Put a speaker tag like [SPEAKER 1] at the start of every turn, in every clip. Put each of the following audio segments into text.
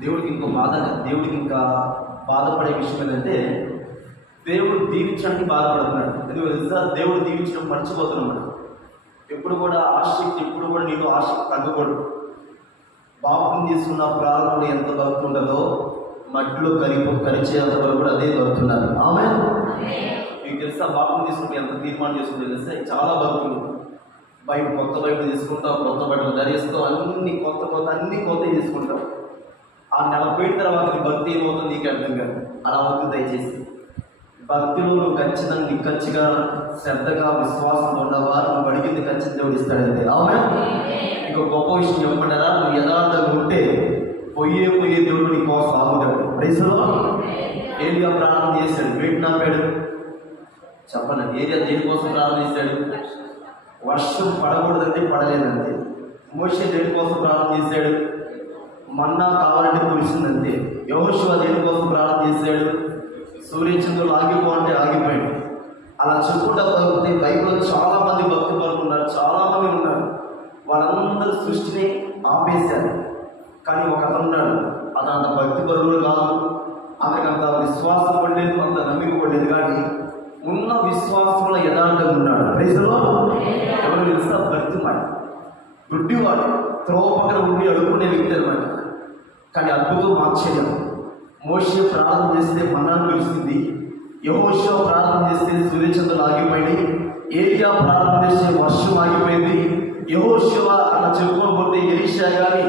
[SPEAKER 1] దేవుడికి ఇంకో బాధ దేవుడికి ఇంకా బాధపడే విషయం ఏంటంటే దేవుడు దీవించడానికి బాధపడుతున్నాడు. ఎందుకు తెలుసా? దేవుడు దీవించడం మర్చిపోతున్నాడు. ఎప్పుడు కూడా ఆసక్తి ఎప్పుడు కూడా నీలో ఆసక్తి తగ్గకూడదు. బాపుని తీసుకున్న ప్రారంభంలో ఎంత భక్తి ఉంటుందో మట్టిలో కరిపో కరిచేంత వరకు కూడా అదే భక్తున్నారు ఆమె మీకు తెలుసా బాపుని తీసుకుంటే ఎంత తీర్మానం చేసుకుంటే తెలుసా? చాలా భక్తులు బయట కొత్త బయట తీసుకుంటాం కొత్త బట్టలు ధరిస్తాం అన్ని కొత్త కొత్త అన్ని కొత్తవి తీసుకుంటాం. ఆ నెల పోయిన తర్వాత నీ భక్తి ఏమవుతుంది నీకు అర్థం కాదు. అలా అవుతుంది దయచేసి. భక్తిలో నువ్వు ఖచ్చితంగా నిక్కచ్చిగా శ్రద్ధగా విశ్వాసం ఉండవా? నువ్వు అడిగింది ఖచ్చితంగా దేవుడు ఇస్తాడంతే ఆమె ఇంకో గొప్ప విషయం చెప్పమంటారా? నువ్వు యథార్థంగా ఉంటే పొయ్యే పొయ్యే దేవుడు నీ కోసం ఆగుతాడు రైసులో ఏలియా ప్రార్థన చేశాడు. వేటి నాపాడు? చెప్పండి ఏరియా దేనికోసం ప్రార్థన చేశాడు? వర్షం పడకూడదంటే పడలేదంతే. మోషే దేనికోసం ప్రార్థన చేశాడు? మన్నా కావాలంటే కురిసిందంతే యహోశివ దేనికోసం ప్రార్థన చేశాడు? సూర్యచంద్రులు ఆగిపో అంటే ఆగిపోయాడు. అలా చెప్పుకుంటా పోతే బైబిల్లో చాలా మంది భక్తి చాలా మంది ఉన్నారు వాళ్ళందరూ సృష్టిని ఆపేశారు. కానీ ఒక అతను ఉన్నాడు. అతను అంత భక్తి పరుడు కాదు. అతనికి అంత విశ్వాసం పడలేదు అంత నమ్మిక పడలేదు కానీ ఉన్న విశ్వాసంలో యథార్థంగా ఉన్నాడు. రైతులో ఎవరు తెలుసా? భక్తి మాట గుడ్డివాడు. త్రోవ పక్కన ఉండి అడుగుకునే వ్యక్తి అనమాట. కానీ అద్భుతం ఆశ్చర్యం. మోషే ప్రార్థన చేస్తే మన్నాను పిలిచింది యహోషో ప్రార్థన చేస్తే సూర్యచంద్రులు ఆగిపోయింది ఏరియా ప్రార్థన చేస్తే వర్షం ఆగిపోయింది. యహోశివ అలా చెప్పుకొని పోతే ఎలీషా కానీ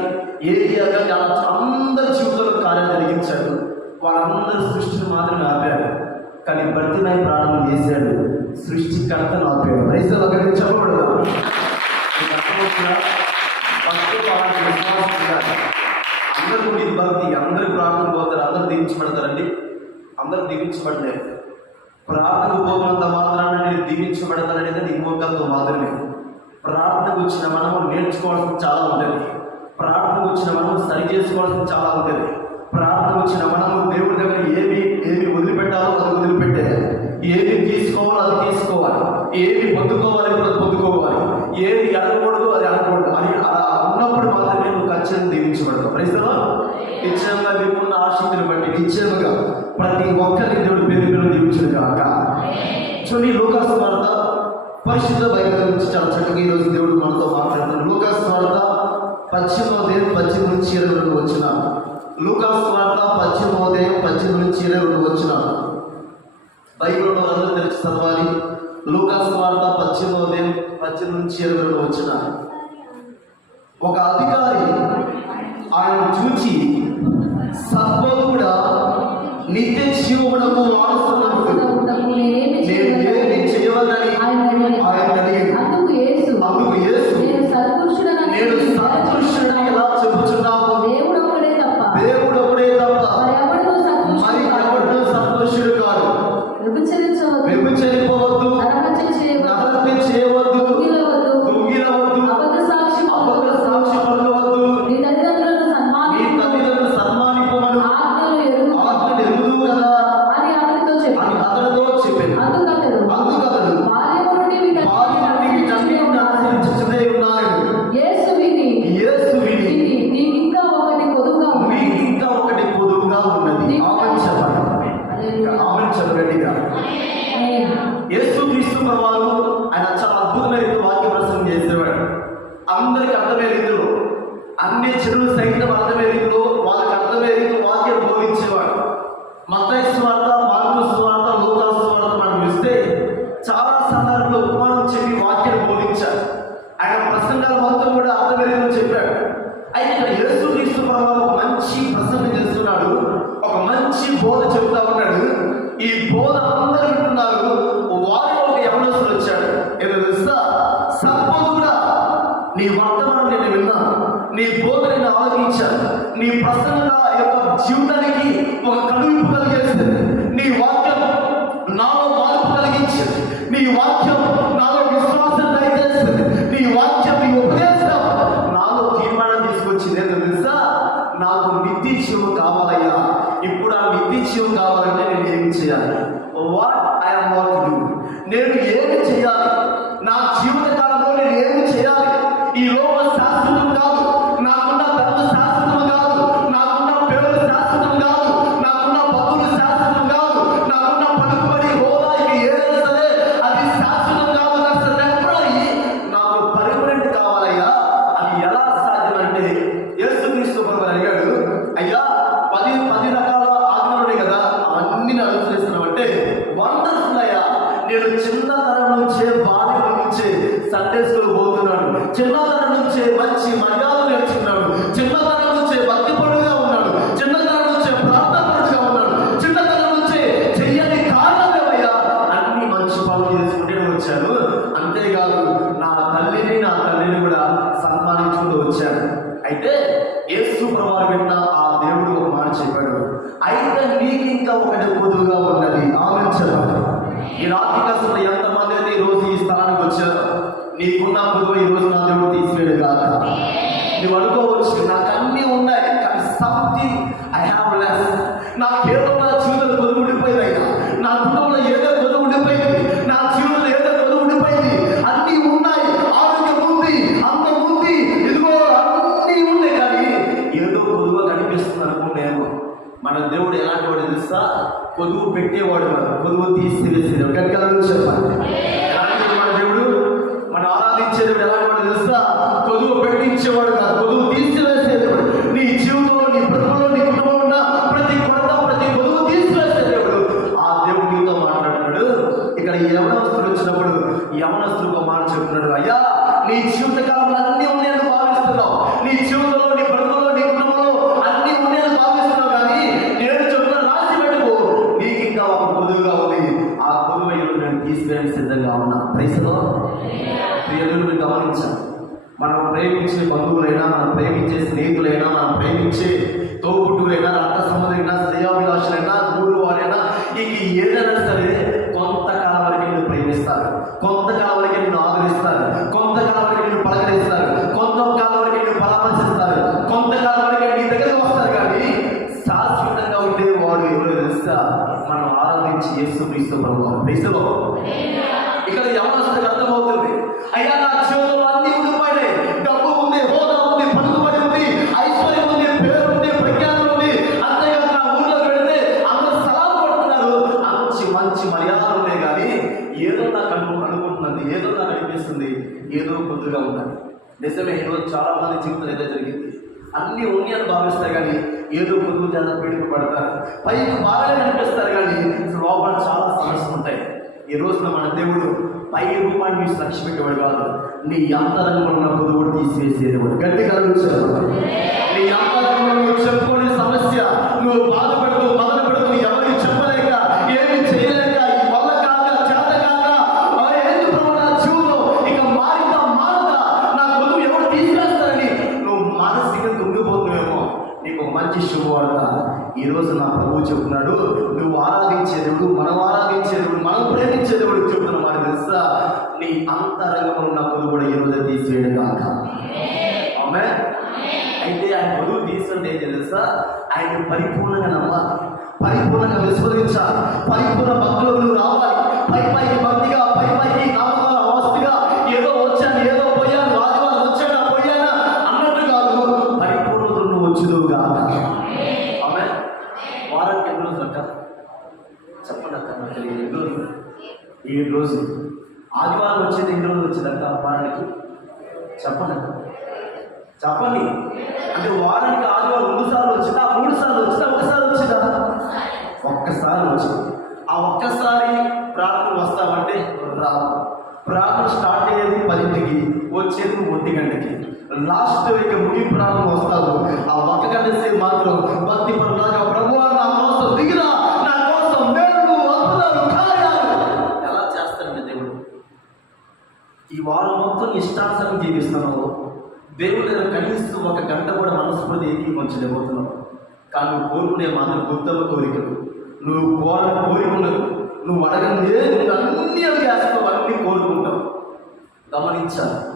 [SPEAKER 1] ఏరియా కానీ అలా అందరి జీవితంలో కార్యం జరిగించాడు. వాళ్ళందరి సృష్టిని మాత్రమే ఆపారు. కానీ భర్తీనై ప్రార్థన చేశాడు. సృష్టికర్తను ఆపాడు. రైతులు అక్కడికి చెప్పకూడదు మీకు అర్థమవుతుందా? భక్తులు అలాంటి విశ్వాసం ఉండాలి. అందరూ మీది భక్తి అందరూ ప్రార్థన పోతారు అందరూ దీవించబడతారండి అందరూ దీవించబడలేదు ప్రార్థన పోతున్నంత మాత్రాన నేను దీవించబడతాననేది నీ మాత్రమే. ప్రార్థనకు వచ్చిన మనము నేర్చుకోవాల్సిన చాలా ఉంటుంది. ప్రార్థనకు వచ్చిన మనము సరి చేసుకోవాల్సిన చాలా ఉంటుంది. ప్రార్థనకు వచ్చిన మనము దేవుడి దగ్గర ఏమి ఏమి వదిలిపెట్టాలో అది వదిలిపెట్టే. ఏది తీసుకోవాలో అది తీసుకోవాలి. ఏది పొందుకోవాలి అది పొందుకోవాలి. ఏది అనకూడదు అది అనకూడదు అని ఉన్నప్పుడు మాత్రమే నువ్వు ఖచ్చితంగా దీవించబడతావు ప్రస్తుతం నిశ్చయంగా నీకున్న ఆశక్తిని బట్టి నిశ్చయముగా ప్రతి ఒక్కరిని దేవుడు పేరు పేరు దీవించడు కాక చూడండి లోకాసు వార్త పరిశుద్ధ బైబిల్ గురించి చాలా చక్కగా ఈరోజు దేవుడు మనతో మాట్లాడుతున్నాడు. లోకాసు వార్త పశ్చిమోదయం పశ్చిమ నుంచి ఇరవై రెండు వచ్చిన. లూకాస్ వార్త పశ్చిమోదయం పశ్చిమ నుంచి ఇరవై రెండు వచ్చిన. బైబిల్లో అందరూ తెలిసి చదవాలి. లూకాస్ వార్త పశ్చిమోదయం పశ్చిమ నుంచి ఇరవై రెండు వచ్చిన. ఒక అధికారి ఆయన చూచి సద్బోధుడా నిత్య జీవమునకు వారసునకు
[SPEAKER 2] నేనేమి
[SPEAKER 1] చేయవలని ఆయన అడిగాడు
[SPEAKER 2] అందుకు యేసు.
[SPEAKER 1] అందుకు యేసు.
[SPEAKER 2] నేను సత్పురుషుడనని
[SPEAKER 1] నేను సత్పురుషుడని ఎలా చెబుతున్నావు
[SPEAKER 2] దేవుడు ఒక్కడే తప్ప.
[SPEAKER 1] దేవుడు ఒకడే తప్ప.
[SPEAKER 2] మరి ఎవరితో
[SPEAKER 1] మరి
[SPEAKER 2] సత్పురుషుడు
[SPEAKER 1] ఎవరు సత్పురుషుడు కాదు అందరికి అర్థమయ్యే అన్ని చెరువులు సైతం అర్థమయ్యే రీతిలో వాళ్ళకి అర్థమయ్యే రీతిలో వాక్యం బోధించేవాడు. మత కలిగించింది వాక్యం ఈ రోజు నా దేవుడు తీసివేడు కాక. నువ్వు అనుకోవచ్చు నాకు అన్నీ ఉన్నాయి కానీ సంథింగ్ ఐ హ్యావ్ లెస్ నాకేదో నా జీవితంలో కొదువు ఉండిపోయింది నా కుటుంబంలో ఏదో కొదువు ఉండిపోయింది. నా జీవితంలో ఏదో కొదువు ఉండిపోయింది. అన్నీ ఉన్నాయి. ఆరోగ్యం ఉంది అంత ఉంది. ఇదిగో అన్నీ ఉన్నాయి కానీ ఏదో కొదువ కనిపిస్తుంది అనుకున్నాను మన దేవుడు ఎలాంటి వాడు తెలుసా? కొదువు పెట్టేవాడు కాదు. కొదువు తీసివేసేవాడు కనుక చెప్పాలి నీ జీవిత యేసు క్రీస్తు ప్రభు క్రీస్తులో ఇక్కడ యవనస్తులకు అర్థమవుతుంది. అయ్యా నా జీవితంలో అన్ని ఉండిపోయినాయి డబ్బు ఉంది హోదా ఉంది పలుకుబడి ఉంది ఐశ్వర్యం ఉంది పేరు ఉంది ప్రఖ్యాతం ఉంది. అంతేకాదు నా ఊళ్ళో పెడితే అందరూ సలాం పడుతున్నారు మంచి మంచి మర్యాదలు ఉన్నాయి కానీ ఏదో నాకు అను అనుకుంటున్నది ఏదో నాకు అనిపిస్తుంది ఏదో కొద్దిగా ఉన్నది. నిజమే ఈరోజు చాలా మంది జీవితం ఏదో జరిగింది. అన్ని ఉన్నాయని భావిస్తారు కానీ ఏదో కొద్దిగా చాలా పీడిక పడతారు. పైకి బాగానే అనిపిస్తారు కానీ లోపల చాలా సమస్యలు ఉంటాయి. ఈ రోజున మన దేవుడు పై రూపాన్ని చూసి లక్ష్య పెట్టేవాడు కాదు నీ అంతరంగంలో ఉన్న పొదువుడు తీసివేసేవాడు గట్టిగా చూసారు నీ అంతరంగంలో చెప్పుకునే సమస్య నువ్వు బాధపడుతూ బాధ పెడుతూ తీసివేయడం కాక. ఆమె అయితే ఆయన పొదువు తీసుకుంటే ఏం తెలుసా? ఆయన పరిపూర్ణంగా నమ్మాలి. పరిపూర్ణంగా విస్మరించాలి పరిపూర్ణ భక్తులకు నువ్వు రావాలి. యొక్క ఇక ముగి ప్రార్థన ఆ ఒక్క సేపు మాత్రం భక్తి పరులాగా ప్రభు నా కోసం దిగిరా నా కోసం మేలు అద్భుతాలు ఎలా చేస్తాడు దేవుడు? ఈ వారం మొత్తం ఇష్టాసనం జీవిస్తున్నావు. దేవుడు దగ్గర కనీసం ఒక గంట కూడా మనస్ఫూర్తి పోతున్నావు కానీ నువ్వు కోరుకునే మాత్రం గుర్తవ కోరికలు. నువ్వు కోర కోరికలు నువ్వు అడగని నువ్వు అన్ని అడిగేస్తావు అన్నీ కోరుకుంటావు. గమనించాలి.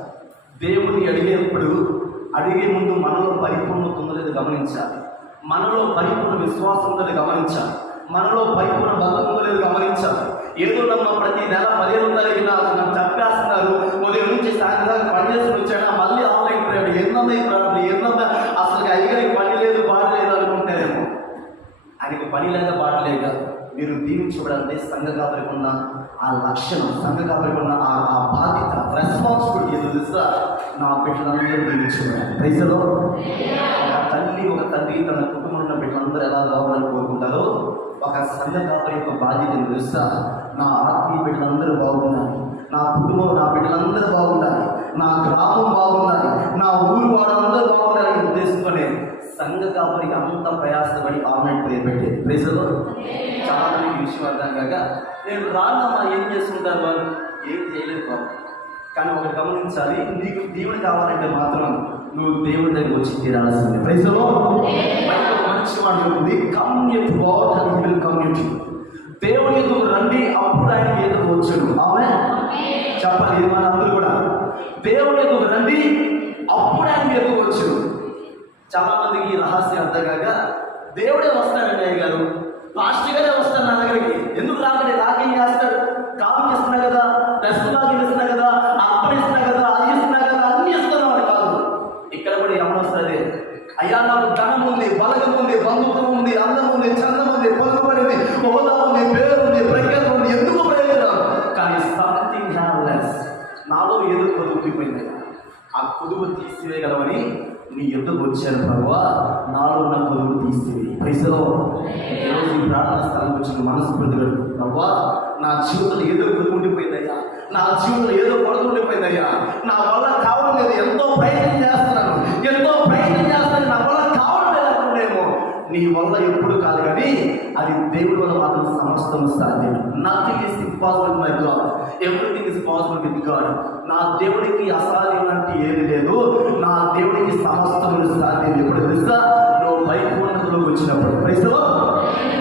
[SPEAKER 1] దేవుని అడిగేప్పుడు అడిగే ముందు మనలో పరిపూర్ణత ఉందో లేదో గమనించాలి. మనలో పరిపూర్ణ విశ్వాసం ఉందో గమనించాలి. మనలో పరిపూర్ణ భక్తం ఉందో లేదో గమనించాలి. ఏదో నమ్మ ప్రతి నెల పదిహేను తారీఖున నన్ను చంపేస్తున్నారు. ఉదయం నుంచి సాయంత్రం దాకా వచ్చాడా. మళ్ళీ ఆన్లైన్ ప్రేయర్ ఎన్నొందా ఈ ప్రాబ్లం ఎన్నొందా అసలు అయ్యగారికి పని లేదు బాధ లేదు అనుకుంటారేమో. ఆయనకు పని లేదా బాట లేక మీరు దీవించబడాలంటే సంఘ కాపరికి ఆ లక్షణం సంఘ కాపరికి ఉన్న ఆ ఆ బాధ్యత రెస్పాన్సిబిలిటీ ఏదో తెలుసా? నా బిడ్డలందరూ దీవించబడాలి ప్రైజలో ఒక తల్లి ఒక తండ్రి తన కుటుంబంలో ఉన్న బిడ్డలందరూ ఎలా కావాలని కోరుకుంటారో ఒక సంఘ కాపరి యొక్క బాధ్యత ఏదో తెలుసా? నా ఆత్మీయ బిడ్డలందరూ బాగున్నారు నా కుటుంబం నా బిడ్డలందరూ బాగుండాలి. నా గ్రామం బాగుండాలి. నా ఊరు వాళ్ళందరూ బాగుండాలని ఉద్దేశంతోనే సంఘ కాపరికి అంత ప్రయాసపడి ఆమెను పేరు పెట్టేది. ప్రజలు చాలా మంది విషయం అర్థం కాక నేను రానమ్మా ఏం చేస్తుంటారు వాళ్ళు? ఏం చేయలేదు బాబు. కానీ ఒకటి గమనించాలి నీకు దేవుడు కావాలంటే మాత్రం నువ్వు దేవుడి దగ్గరికి వచ్చి తీరాల్సింది ప్రజలు మంచి మాట ఉంది కమ్యూనిటీ గాడ్ కమ్యూనిటీ దేవుడి ఎందుకు రండి అప్పుడు ఆయన ఏదో వచ్చాడు. ఆమె చెప్పాలి మన అందరూ కూడా? దేవుడి ఎందుకు రండి అప్పుడు ఆయన ఎందుకు వచ్చాడు. చాలామందికి ఈ రహస్యం అర్థం కాక దేవుడే వస్తాడండి అయ్య గారు. పాస్ట్గానే వస్తాడు నా దగ్గరికి. ఎందుకు రాకండి? నాకేం చేస్తాడు? కామ్ చేస్తున్నా కదా దర్శనాలు చేస్తున్నా కదా అప్పనిస్తున్నా కదా అది సమస్తము సాధ్యం. Nothing is impossible my God everything is possible with God నా దేవుడికి అసాధ్యం అంటే ఏది లేదు. నా దేవుడికి సమస్తము సాధ్యం. ఎప్పుడు తెలుసా? నువ్వు పైకోణంలో వచ్చినప్పుడు. ప్రైస్లో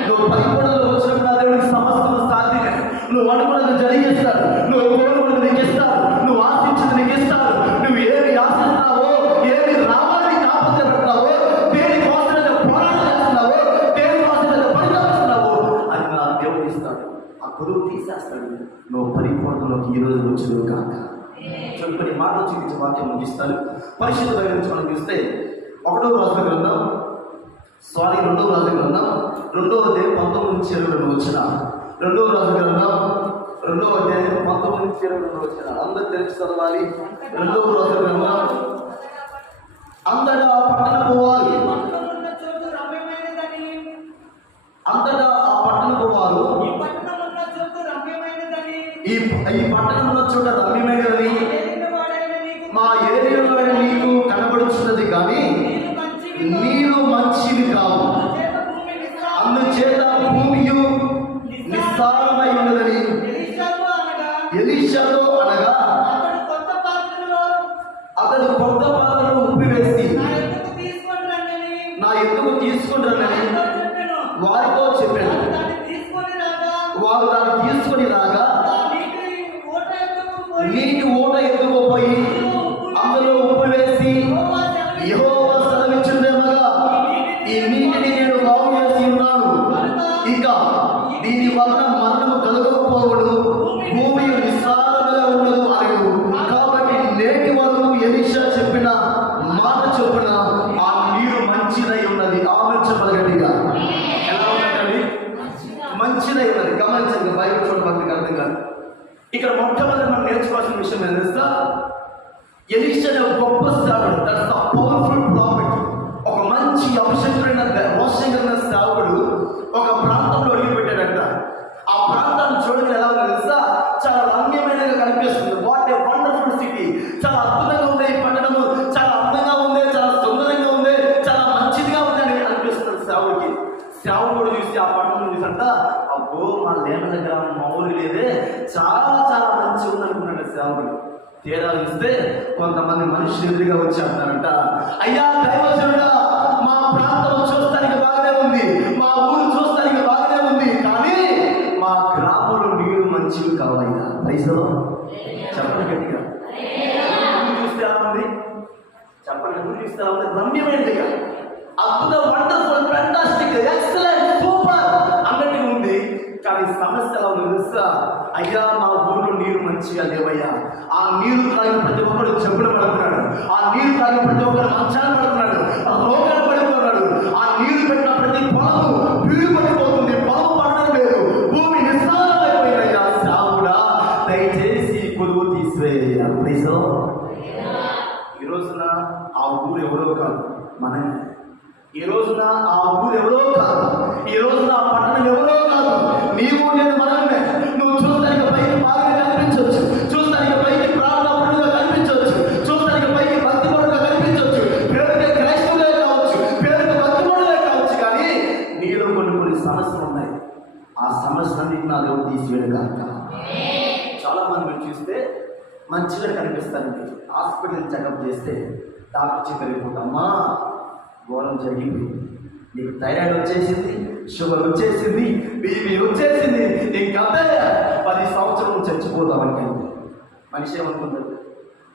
[SPEAKER 1] నువ్వు పైకోణంలో వచ్చినప్పుడు నా దేవుడికి సమస్తము సాధ్యం నువ్వు అనుకున్నది జరిగిస్తాడు నువ్వు కోరుకున్నది ఇస్తాడు ఈరోజు వచ్చును కాక. కొన్ని మాటలు చూపించే వాక్యం ముగిస్తాను పరిశుద్ధ బైబిల్ నుంచి మనం చూస్తే ఒకటో రాజుల గ్రంథం సారీ రెండవ రాజుల గ్రంథం రెండవ అధ్యాయం పంతొమ్మిది నుంచి ఇరవై రెండు వచ్చిన. రెండవ రాజుల గ్రంథం రెండవ అధ్యాయం పంతొమ్మిది నుంచి ఇరవై రెండు వచ్చిన. అందరు తెలిసి చదవాలి. రెండవ రాజుల గ్రంథం
[SPEAKER 3] అందరూ పట్టణ
[SPEAKER 1] పోవాలి. అందరూ పట్టణంలో చోట రమ్యమైన మంచిదై ఉన్నది గమనించండి బైబిల్ చూడడం మీకు అర్థం కాదు. ఇక్కడ మొట్టమొదటి మనం నేర్చుకోవాల్సిన విషయం ఏం తెలుస్తా ఎలీష్ అనే గొప్ప సేవకుడు దట్స్ అ పవర్ఫుల్ ప్రాఫిట్ ఒక మంచి అంశం కలిగిన రోషం కలిగిన సేవకుడు ఒక ప్రాంతంలో తేడాలు ఇస్తే కొంతమంది మనుషులు ఎదురుగా వచ్చి అంటారంట. అయ్యా దైవ కొలువు తీసివేయలేదు ప్రైజో ఈ రోజున ఆ ఊరు ఎవరో కాదు మనమే ఈ రోజున ఆ ఊరు ఎవరో కాదు. ఈ రోజున ఆ పట్టణం ఎవరో కాదు. నీవు నేను మనమే. నువ్వు చూస్తానికి బయట బాగా మంచిగా కనిపిస్తానండి హాస్పిటల్ చెకప్ చేస్తే డాక్టర్ చెప్పిపోతామా ఘోరం జరిగింది. నీకు థైరాయిడ్ వచ్చేసింది షుగర్ వచ్చేసింది బీపీ వచ్చేసింది ఇంకా పది సంవత్సరం చచ్చిపోతామంటే మనిషి ఏమనుకుంటుంది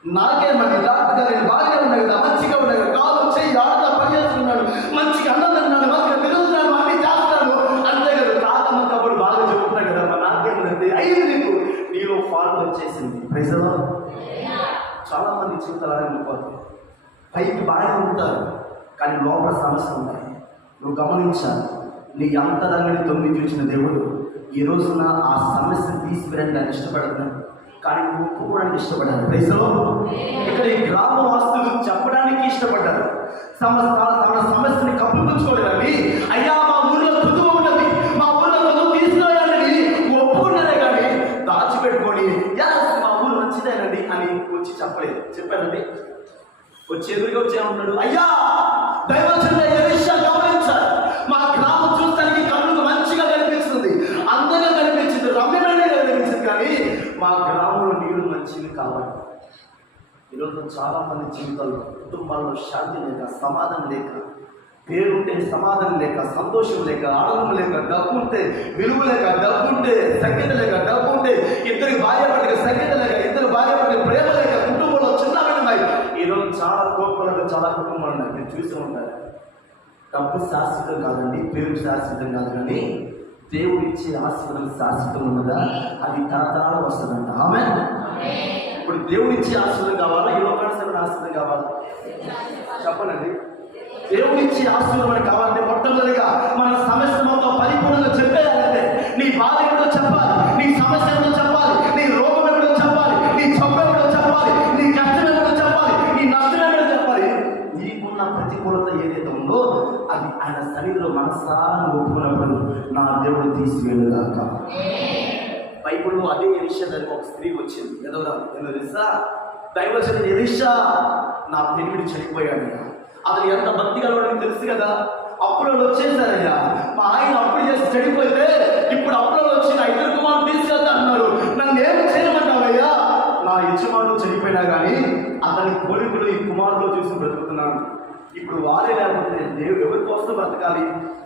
[SPEAKER 1] నాకే మరి జాగ్రత్తగా నేను బాగానే ఉన్నాయి కదా మంచిగా ఉన్నాయి కదా కాలు వచ్చి పని పనిచేస్తున్నాడు మంచిగా అన్నం తిన్నాడు మంచిగా తిరుగుతున్నాడు అన్ని చేస్తాడు అంతే కదా తాతమ్మ కబురు బాగా చెబుతున్నాడు కదా నాకేముంది అయ్యింది నీకు. నీలో ఫాల్ట్ వచ్చేసింది. ప్రజలో చాలా మంది జీవితాలు అలాగే ఉండిపోతాయి పైకి బాగానే ఉంటారు కానీ లోపల సమస్యలు ఉన్నాయి. నువ్వు గమనించాలి నీ అంతరంగని తొమ్మిది చూసిన దేవుడు ఈ రోజున ఆ సమస్యను తీసుకురండి ఇష్టపడుతున్నాడు కానీ నువ్వు ఒప్పుకోవడానికి ఇష్టపడ్డారు ప్రజలో ఇక్కడ ఈ గ్రామ వాస్తులు చెప్పడానికి ఇష్టపడ్డారు. సమస్య తమ సమస్యని కప్పిపుచ్చుకోలేదని వచ్చి ఎదురుగా అయ్యా దైవచంద్ర ఎలిషా గమనించాలి. మా గ్రామం చూడటానికి కన్నుకు మంచిగా కనిపిస్తుంది అందంగా కనిపించింది. రమ్యమైన కనిపించింది. కానీ మా గ్రామంలో నీళ్ళు మంచివి కావాలి. ఈరోజు చాలా మంది జీవితాల్లో కుటుంబాల్లో శాంతి లేక సమాధానం లేక పేరుంటే సమాధానం లేక సంతోషం లేక ఆనందం లేక డబ్బు ఉంటే విలువ లేక డబ్బు ఉంటే సంగీత లేక డబ్బు ఉంటే ఇద్దరికి భార్య పడిన సంగీత లేక ఇద్దరు భార్య పడిన ప్రేమ లేక కుటుంబంలో చిన్న ఉన్నాయి ఈరోజు చాలా కోట్లకు చాలా కుటుంబాలు ఉన్నాయి మీరు చూసి ఉంటారు డబ్బు శాశ్వతం కాదండి పేరు శాశ్వతం కాదు. కానీ దేవుడు ఇచ్చే ఆశీర్వాదం శాశ్వతం ఉన్నదా? అది తరతరాలు వస్తుందంట. ఆమె ఇప్పుడు దేవుడు ఇచ్చే ఆశీర్వాదం కావాలా? ఈ లోకానుసరణ ఆశీర్వాదం కావాలా? చెప్పనండి దేవుడు ఇచ్చే ఆశీర్వాదం మనకు కావాలంటే మొట్టమొదటిగా మన సమస్య మొత్తం పరిపూర్ణంగా చెప్పేయాలంటే నీ బాధ ఏంటో చెప్పాలి. నీ సమస్య ఏంటో అది ఆయన సన్నిధిలో మనసారా ఒప్పుకున్నప్పుడు నా దేవుడు తీసుకెళ్ళుగాక బైబిల్లో అదే ఎలిషా దానికి ఒక స్త్రీ వచ్చింది. ఎదవరా? ఎందుకు తెలుసా దైవజన ఎలిషా నా పెరుగుడు చనిపోయాడయ్యా అతను ఎంత భక్తి కలవాడని తెలుసు కదా? అప్పుడు వచ్చేసారయ్యా మా ఆయన అప్పుడు చేసి చనిపోతే ఇప్పుడు అప్పుడు వచ్చి నా ఇద్దరు కుమారుడు తీసుకెళ్తా అన్నారు. నన్ను ఏం చేయమంటావయ్యా నా యజమానులు చనిపోయినా కానీ అతని పోలికలు ఈ కుమారుడు చూసి బ్రతుకుతున్నాను ఇప్పుడు వారే లేకపోతే నేను దేవుడు ఎవరి కోసం బ్రతకాలి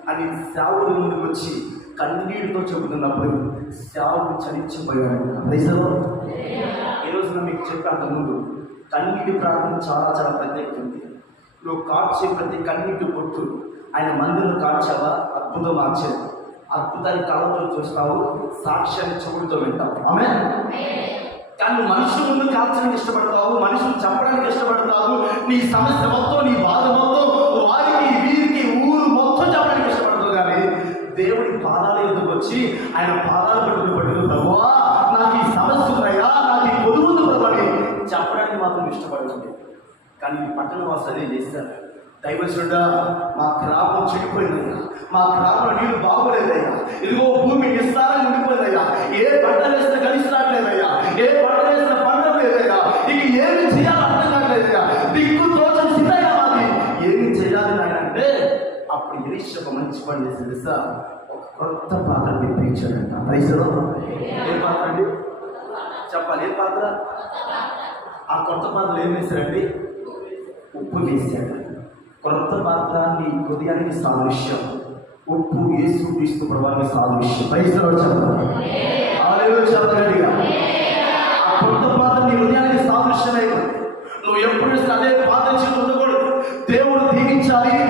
[SPEAKER 1] అని సేవకుడు ముందుకు వచ్చి కన్నీటితో చెబుతున్నప్పుడు సేవకుడు చలించిపోయాడు ప్రజలు ఈ రోజున మీకు చెప్పాక ముందు కన్నీటి ప్రార్థన చాలా చాలా ప్రత్యేకమైంది. నువ్వు కాచే ప్రతి కన్నీటి పొట్టు ఆయన మందిరం కాచావా అద్భుతం మార్చావు అద్భుతాన్ని కళ్ళతో చూస్తావు సాక్ష్యాన్ని చెవులతో వింటావు. ఆమె కానీ మనుషులను ముందు కాల్చడానికి ఇష్టపడతావు మనుషులను చెప్పడానికి ఇష్టపడతావు నీ సమస్య మొత్తం నీ బాధ మొత్తం వారికి వీరికి ఊరు మొత్తం చెప్పడానికి ఇష్టపడతావు కానీ దేవుడి పాదాల ఎందుకు వచ్చి ఆయన పాదాలు పట్టుకుని పట్టుకుంటావా నాకు ఈ సమస్య ఉన్నాయా నాకు ఈ పొదుగు ఉంది చెప్పడానికి మాత్రం ఇష్టపడుతుంది కానీ ఈ పట్టణ వాసు అదే చేస్తారు? దైవజుడా మా గ్రామం చెడిపోయిందయ్యా మా గ్రామంలో నీళ్ళు బాగోలేదయ్యా ఇదిగో భూమి నిస్సారంగా పాత్ర తెప్పించాడంట ఏం పాత్ర అండి? చెప్పాలి ఏం పాత్ర? ఆ కొత్త పాత్రలు ఏం వేశారండి? ఉప్పు వేశాడు కొత్త పాత్ర నీ హృదయానికి సాదృశ్యం. ఉప్పు యేసు క్రీస్తు ప్రభావానికి సాదృశ్యం. పైసలు చెప్పాలి? ఆలయంలో చెప్పగలిగా ఆ కొత్త పాత్ర నీ హృదయానికి సాదృశ్యమే. నువ్వు ఎప్పుడు అదే పాత్ర చేసి ఉండకూడదు. దేవుడు దీవించాలి.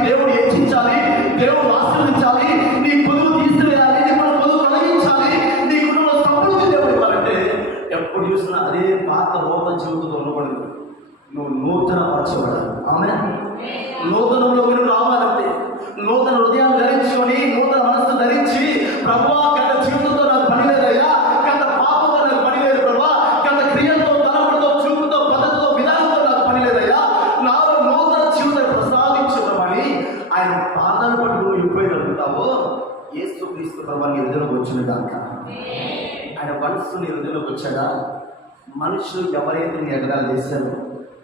[SPEAKER 1] మనుషులు ఎవరైతే నీ ఎగరాలు చేశారో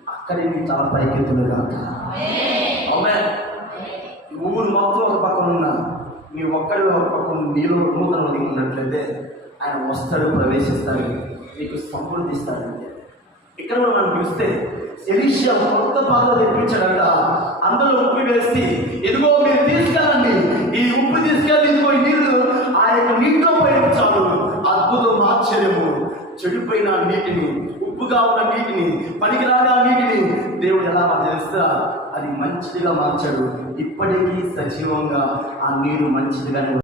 [SPEAKER 1] అక్కడే నీ తల పైకెత్తులు కాక అవునా? ఊరు మొత్తం ఒక పక్కన ఉన్న నీ ఒక్కడి ఒక పక్కన నీళ్ళు నూతన ఉన్నట్లయితే ఆయన వస్తాడు ప్రవేశిస్తాడు నీకు సమృద్ధి ఇక్కడ మనం చూస్తే ఎలిషియా కొత్త పాత్ర తెప్పించాడంట. అందులో ఉప్పు వేసి ఎదుగో మీరు తీసుకెళ్ళండి. ఈ ఉప్పు తీసుకెళ్ళి ఇదిగో నీళ్ళు ఆ యొక్క నీటిలో పోయిన అద్భుతం ఆశ్చర్యము. చెడిపోయిన నీటిని ఉప్పుగా ఉన్న నీటిని పనికిరాగా నీటిని దేవుడు ఎలా తెలుస్తా అది మంచిగా మార్చాడు. ఇప్పటికీ సజీవంగా ఆ నీరు మంచిదిగానే